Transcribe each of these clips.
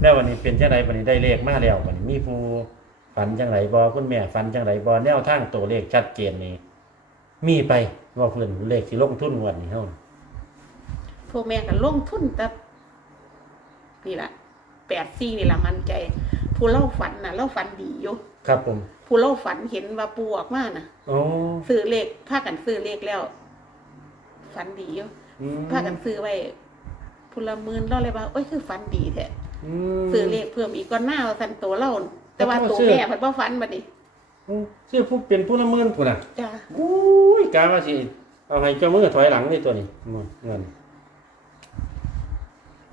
แล้ววันนี้เป็นจังไดวันนี้ได้เลขมาแล้ววันนี้มีผู้ฝันจังไดบ่คุณแม่ฝันจังไดบ่แนวทางตัวเลขชัดเจนนี่มีไปว่าเพิ่นเลขสิลงทุนงวดนี้เฮาพวกแม่ก็ลงทุนแต่นี่แหละแปดซี่นี่แหละมันใจ ผู้เล่าฝันน่ะเล่าฝันดีอยู่ครับผมผู้เล่าฝันเห็นว่าปูออกมาน่ะโอ้ซื้อเลขพากันซื้อเลขแล้ว ฝันดีอยู่อืมพากันซื้อไว้ผู้ละหมื่นเราเลยว่าโอ้ยคือฝันดีแท้อื มซื้อเลขเพิ่มอีกก็หน้าสันตัวเล่าแต่ว่าแล้วก็ตัวซื้อแม่เพิ่นบ่ฝันบัดนี้อืมชื่อผู้เป็นผู้ละหมื่นพุ่นน่ะจ้าอุ้ยกาว่าสิเอาให้เจ้ามือถอยหลังนี่ตัวนี้อืมเงิน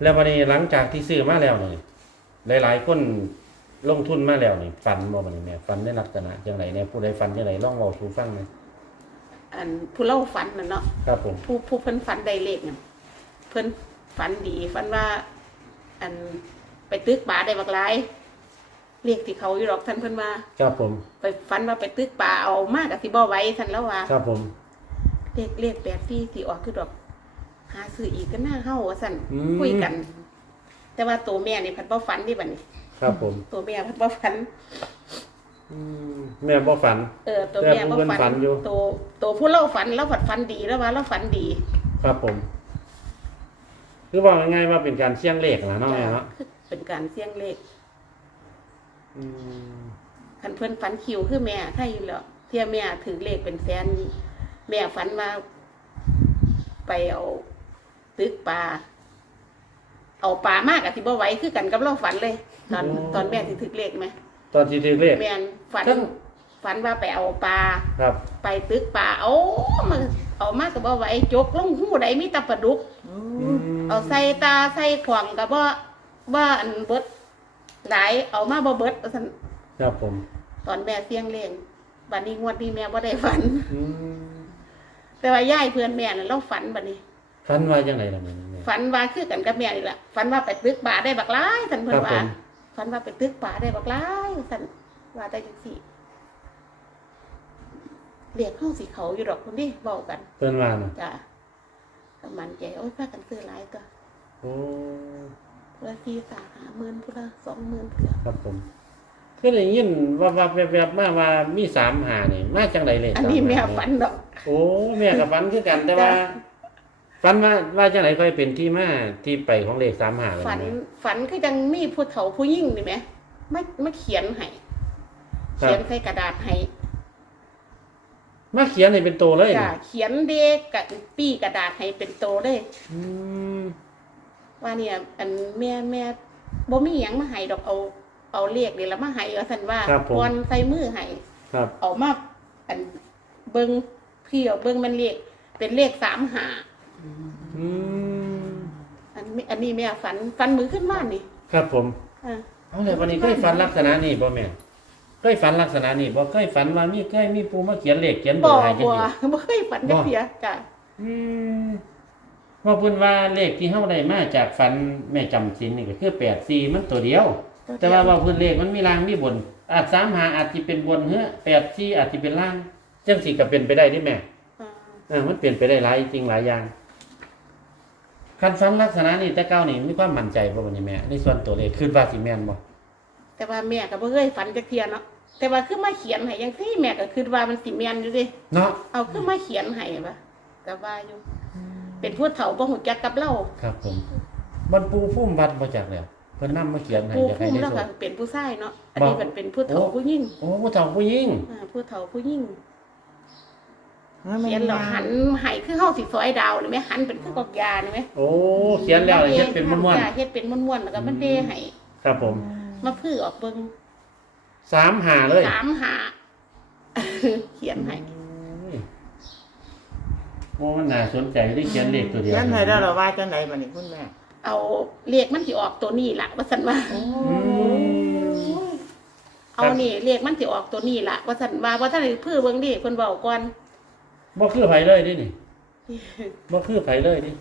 แล้ววันนี้หลังจากที่ซื้อมาแล้วนี่หลายๆคนลงทุนมาแล้วนี่ฝันบ่มันนี่แม่ฝันในลักษณะจังไดเนี่ยผู้ใดฝันจังไดลองเว้าสู่ฟังหน่อยอันผู้เล่าฝันน่ะเนาะครับผมผู้ผู้เพิ่นฝันได้เลขน่ะเพิ่นฝันดีฝันว่า อันไป ตึกป่าได้บักหลายเลขที่เขาอยู่หรอกท่านเพิ่นว่า ครับผม ไปฝันว่าไปตึกป่าเอามากกับสิบ่ไหว้ท่านแล้วว่าครับผมเลขเลขแปดที่ที่ออกคือดอก หาซื้ออีกก็น่าเฮาว่าซั่นอืม คุยกัน แต่ว่าตัวแม่นี่เพันบ่ฝันดิบัดนี้ ครับผมตัวแม่เพันบ่ฝัน อืมแม่บ่ฝัน เออตัวแต่แม่ผู้บ่เพิ่นฝัฝันนอยู่ ตัวตัวผู้เล่าฝันแล้วฝันฝันดีแล้วว่าเราฝันดีครับผม คือว่าง่ายๆว่าเป็นการเสี่ยงเลขนะเนาะแม่เนาะคือ เป็นการเสี่ยงเลขอืมคันเพิ่นฝันคิวคือแม่ถ้าอยู่แล้วเที่ยแม่ถือเลขเป็นแสนแม่ฝันว่าไปเอาตึกปลาเอาปลามากอะที่บ่ไหว้คือกันกับเราฝันเลย ตอนตอนแม่ที่ถือเลขไหมตอนที่ถือเลขแม่นฝัน ทั้งฝันว่าไปเอาปลา ครับ ไปตึกปลาเอามาเอามากกับบ่ไหว้จกลงหูใดมีแตะปลาดุก อืมเอาใส่ตาใส่ขวางกับ บ่บ่อันเบิดหลายเอามาบ่เบิดว่าซั่นครับผมตอนแม่เสียงเลงบัดนี้งวดนี้แม่บ่ได้ฝัน อืมแต่ว่ายายเพื่อนแม่น่ะเราฝันบัดนี้ ฝันว่าจังไดล่ะแม่แม่ ฝันว่าคือกันกับแม่นี่แหละฝันว่าไปตึกปลาได้บักหลายท่านเพิ่นครับว่าผม ฝันว่าไปตึกปลาได้บักหลายท่านว่าได้จังซี่เรียกเฮาสิเขาอยู่ดอกคนนี้เว้ากันเพิ่นว่าน่ะจ้ะก็มันใจโอ้ยพากันซื้อหลายตัวโอ้ เพื่อที่สาหาหมื่นพุละสองหมื่นเผื่อครับผมคือได้ยินว่าว่าแวบๆมาว่ามีสามหานี่มาจังไดเลขอันนี้สาแม่หาฝันดอก โอ้แม่ก็ฝันคือกันแต่ว่าจ้ะ ฝันว่าว่าจังไดค่อยเป็นที่มาที่ไปของเลขสามหาเลยฝันแม่ฝันคือจังมีผู้เฒ่าผู้ยิ่งนี่ไหมไม่ไม่เขียนให้ครัเขียบนใส่กระดาษให้มาเขียนให้เป็นตัวเลยจ้ะนี่เขียนเด็กกับปี้กระดาษให้เป็นโตเลย อืม ว่าเนี่ยอันแม่แม่บ่มีหยังมาให้ดอกเอา เอาเลขนี่แล้วมาให้ว่าซั่นว่าครับผม ก่อนใส่มือให้ครับเอามาอันเบิ่งพี่เอาเบิ่งมันเลขเป็นเลขสามหาอืมอันนี้อันนี้แม่ฝันฝันมือขึ้นบ้านนี่ครับผม อ่า เอาเลยวันนี้เคยฝันลักษณะนี้บ่แม่เคยฝันลักษณะนี้บ่เคยฝันว่ามีเคยมีผู้มาเขียนเลขเขียนเบบ่อร์ให้จังบ่ซี่ บ่เคยฝันจักเทียจ้ะอืม ว่าเพิ่นว่าเลขที่เฮาได้มาจากฝันแม่จำศีลนี่ก็คือ84มันตัวเดียว แต่ว่าว่าเพิ่นเลขมันมีล่างมีบน อาจ35อาจสิเป็นบนเฮ้อ84อาจสิเป็นล่างจังสิก็เป็นไปได้เดิแม่อ่าเออมันเปลี่ยนไปได้หลายจริงหลายอย่างคันฝันลักษณะนี้แต่เก่านี่มีความมั่นใจบ่บัดนี้แม่ในส่วนตัวเลขคิดว่าสิแม่นบ่แต่ว่าแม่ก็บ่เคยฝันจักเทียเนาะแต่ว่าคือมาเขียนให้จังซี่แม่ก็คิดว่ามันสิแม่นอยู่เดิเนาะเอาคือมาเขียนให้บ่ก็ว่าอยู่ เป็นผู้เฒ่าบ่ฮู้จักกับเราครับผมบนปูพุ่มวัดมาจากแล้วเพิ่นนำมาเขียนให้ผู้อยากให้ผู้ได้แล้วโชก็คเป็นผู้ชายเนาะอันนี้บ่ มันเป็นผู้เฒ่าโอ้ผู้หญิงโอ้ผู้เฒ่าผู้หญิงอ่าผู้เฒ่าผู้หญิงแล้วมันเขียนแล้วหันให้คือเฮาสิซอยดาวนี่แหมหันเป็นคือกอกยานี่แหมโอ้เขียนแล้วเฮ็ดเป็นม้วนจ้ะเฮ็ดเป็นม้วนๆแล้วก็มันเดให้ๆครับผมมาพื้อออกเบิ่งสามหาเลย สามหา เขียนให้ โอ้มันน่าสนใจได้เขียนเลขตัวเดียวเขียนให้แล้วเราว่าจังไหนบัดนี้คุณแม่ เอาเรียกมันสิออกตัวนี้ล่ะว่าซั่นว่าอืม เอานี่เรียกมันสิออกตัวนี้ล่ะว่าซั่นว่าบ่ทันได้พื้อเบิ่งดิเพิ่นเว้าก่อนบ่คือไผเลยดินี่บ่คือไผเลยดิ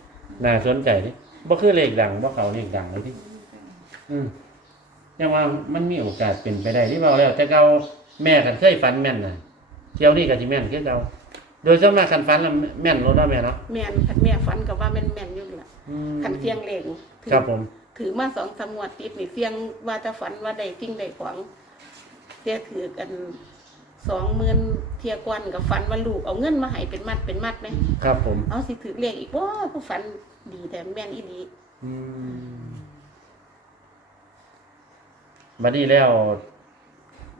น่าสนใจดิบ่คือเลขดังบ่เขาเลขดังเลยดิอืมยังว่ามันมีโอกาสเป็นไปได้ที่เว้าแล้ว แต่เก่าแม่กันเคยฝันแม่นน่ะเที่ยวนี้ก็สิแม่นคือเก่า โดยส่วนมากคันฝันแล้วแม่นโลดเนาะแม่เนาะแม่นคันแม่ฝันก็ว่าแม่นแม่นอยู่ล่ะอืมคันเสียงเลขครับผมถือมาสองสามงวดติดนี่เสียงว่าจะฝันว่าได้สิ่งได้ของเสียถือกันสองหมื่นเทียกวนกับฝันว่าลูกเอาเงินมาให้เป็นมัดเป็นมัดไหมครับผมเอาสิถือเลขอีกว่าผู้ฝันดีแต่แม่นอีดีอืมบัดนี้แล้ว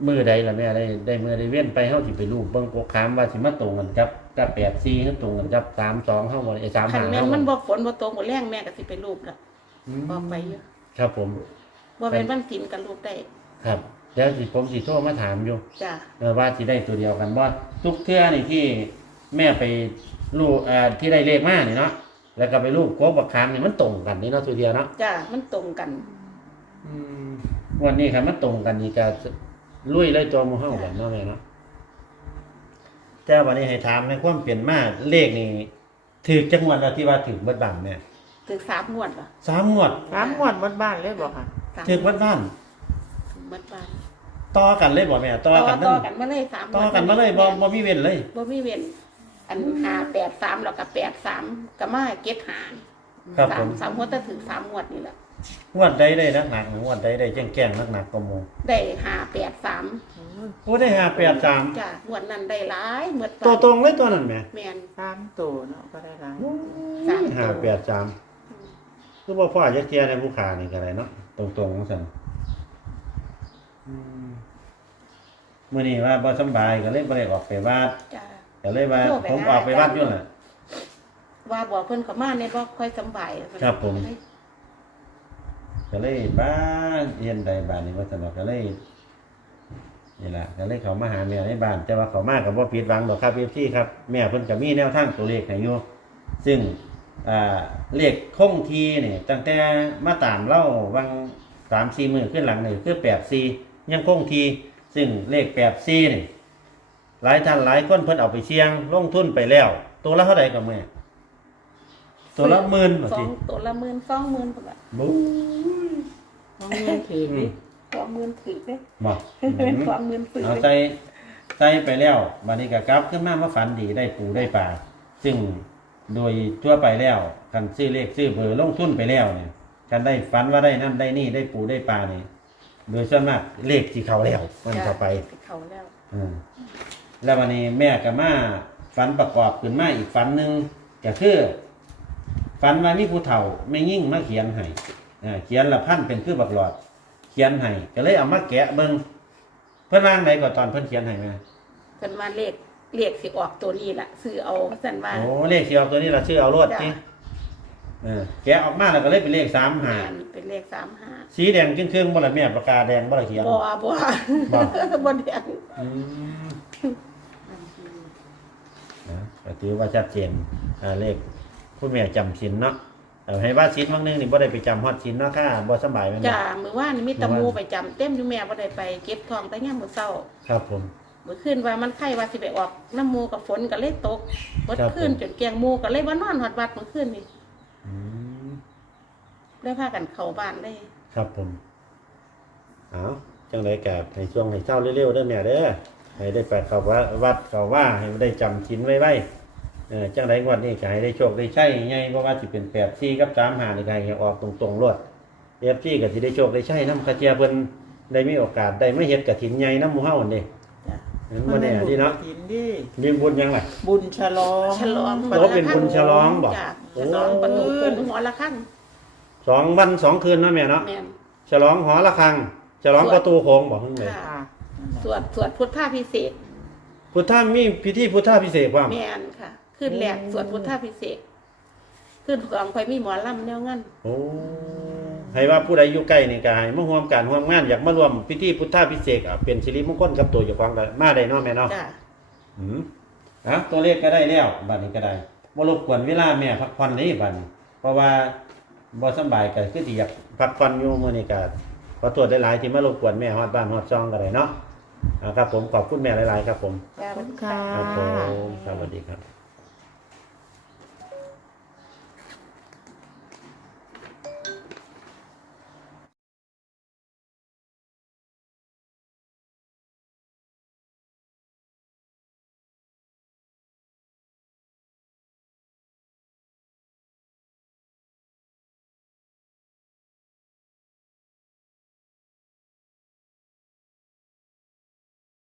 มือใดล่ะแม่ได้ได้มือได้เว้นไปเฮาสิไปรูปเบิ่งโกคามว่าสิมาตรงกันกับกับ84คือตรงกันกับ32เฮาบ่ไอ้คัน35แม่เฮานมันบ่ฝนบ่ตกบ่แรงแม่ก็สิไปรูปละอืมออกไปอยู่ครับผมบ่เป็นวันกินกับรูปได้ครับเดี๋ยวสิผมสิโทรมาถามอยู่จ้ะเออว่าสิได้ตัวเดียวกันบ่ทุกเทื่อนี่ที่แม่ไปรูปอ่าที่ได้เลขมานี่เนาะแล้วก็ไปรูปโกบักคามนี่มันตรงกันนี่เนาะตัวเดียวเนาะจ้ะมันตรงกันวันนี้ครับมันตรงกันนี่ก็ ลุยเลยตัวหมูเฮากันเนาะแม่เนาะแต่วันนี้ให้ถามในความเปลี่ยนมาเลขนี่ถือจังหวัดละที่ว่าถือเบิดบังแม่ถึงสามงวดเหรอสามงวดสามงวดบนบ้านเลยบอกค่ะสามถือเบิดบ้านถึงบัดบานต่อกันเลยบ่แม่ต่อกันต่ทั้องกันมาเลยสามต่อกันมาเลยบ่บ่มีเว้นเลย บ่มีเว้นอันห้าแปดสามแล้วก็แปดสามก็มาเก็ดหาครับสาผมม สามงวดแต่ถึงสามงวดนี่แหละ งวดใดได้หนักๆงวดใดได้แจ้งๆหนักๆก็หมู่ได้ห้าแปดสามโอ้ได้583จ้ะงวดนั้นได้หลายเมื่อตัวตรงเลยตัวนั้นแหม่แม่นสามตัวเนาะก็ได้หลายสามตัว583คือบ่พอจะเจียในผู้ค้านี่ก็ได้เนาะตรงๆจังซั่นอืมมื้อนี้ว่าบ่สำบายก็เลยบ่ได้ออกไปวัดจ้ะก็เลยว่าโทรไปผมหาออกไปวัดอยู่น่ะว่าบอกเพิ่นเขามาในบ่ค่อยสำบายครับผม ก็เลยบ้านเรียนใดบ้านนี้ว่าสนอกก็เลยนี่แหละก็เลยเขามาหาแม่ในบ้านแต่ว่าเขามากับว่าผิดหวังดอกครับพี่ที่ครับแม่เพิ่นก็มีแนวทางตัวเลขให้อยู่ซึ่งอ่าเลขคงทีเนี่ยตั้งแต่มาตามเล่าวังสามสี่มือขึ้นหลังนี่คือแปดสี่ยังคงที ซึ่งเลขแปดสี่นี่หลายท่านหลายคนเพิ่นเอาไปเชียง ลงทุนไปแล้ว ตัวละเท่าไหร่กับแม่ตัวละหมื่นบ่สอสิงตัวละหมื่นสองหมื่นพุ่นละบู๊ ของเงินถือดิสองหมื่นถือเด้บอกเป็นสองหมื่นถือเอาเด้ใส่ใส่ไปแล้วบัดนี้ก็กลับขึ้นมาว่าฝันดีได้ปูได้ปลาซึ่งโดยทั่วไปแล้วคันซื้อเลขซื้อเบอร์ลงทุนไปแล้วเนี่ยคันได้ฝันว่าได้นั่นได้นี่ได้ปูได้ปลานี่โดยส่วนมากเลขที่เขาแล้วมันเข้าไปจ้ะเขาแล้วอืมแล้ววันนี้แม่ก็มาฝันประกอบขึ้นมาอีกฝันหนึ่งก็คือฝันว่ามีผู้เฒ่าไม่ยิ่งมาเขียนให้อ่าเขียนละพันเป็นคือบักหลอดเขียนให้ก็เลยเอามาแกะเบิ่งเพิ่นวางไหนก็ตอนเพิ่นเขียนให้แม่เพิ่นว่าเลขเลขสิออกตัวนี้ล่ะซื้อเอาสั่นว่า โอ้เลขที่ออกตัวนี้เราชื่อเอารวดจ้ะ จิเออแกะออกมาแล้วก็เลยเป็นเลขสามหาแม่นเป็นเลขสามห้าสีแดงครึ่งๆบ่ละแม่ปากกาแดงบ่ละเขียนบ่บ่บ่บ่เดียงอืมนะก็ถือว่าชัดเจนอ่าเลขคุณแม่จำศีลเนาะ เอาให้ว่าศีลบางนึงนี่บ่ได้ไปจำฮอดศีลเนาะค่ะบ่สำบายแม่นบ่จ้ามื้อวานนี่มีแตะมูไปจำเต็มอยู่แม่บ่ได้ไปเก็บทองแต่ยามมื้อเช้าครับผม มื้อคืนว่ามันไข้ว่าสิไปออกน้ำหมูกับฝนก็เลยตกเบิดครับคืนจนเกียงหมูก็เลยว่านอนฮอดวัดมื้อคืนนี่อืมเลยพากันเข้าบ้านเลยครับผมเอาจังไดก็ให้ช่วงให้เช้าเร็วๆเด้อแม่เด้อให้ได้ไปเข้าวัดวัดเข้าว่าให้ได้จำศีลไว้ไว้ เออจังไรงวดนี้ก็ให้ได้โชคได้ใช่ไงเพราะว่าสิเป็นแปดซี่กับสามหานี่ก็ให้ออกตรงๆรวดเอฟซี่ก็สิได้โชคได้ใช่น้ำคาเจียเพิ่นได้มีโอกาสได้ไม่เฮ็ดกฐินใหญ่น้ำหมู่เฮานี่จ้ะนั่นบ่แน่ดีเนาะกินดิมีบุญยังล่ะบุญฉลองฉลองโอ้เป็นบุญฉลองบ่จ้ะโอ้ฉลองประตูโค้งหัวละข้างสองวันสองคืนเนาะแม่เนาะแม่นฉลองหอระฆังฉลองประตูโค้งบ่ฮึ่งเลยค่ะค่ะสวดสวดพุทธาพิเศษกพุทธามีพิธีพุทธาพิเศษว่าแม่นค่ะ ขึ้นแรกสวดพุทธาพิเศษกขึ้นสองค่อยมีหมอลำแนวงั้นโอ้ให้ว่าผู้ใดอยู่ใกล้นี่ก็ให้มาร่วมการร่วมงานอยากมาร่วมพิธีพุทธาพิเศษกอะเป็นสิริมงคลกับตัวเจ้าของก็มาได้เนาะแม่เนาะจ้ะอืมอะตัวเลขก็ได้แล้วบัดนี้ก็ได้บ่รบกวนเวลาแม่พักผ่อนนี่บัดนี้เพราะว่าบ่สำบายก็คือสิอยากพักผ่อนอยู่มื้อนี้ก็ขอโทษหลายๆที่มารบกวนแม่ฮอดบ้านฮอดช่องก็ได้เนาะอ่าครับ ผมขอบคุณแม่หลาย ๆ ครับ ผมจ้ะขอบคุณค่ะครับผมสวัสดีครับ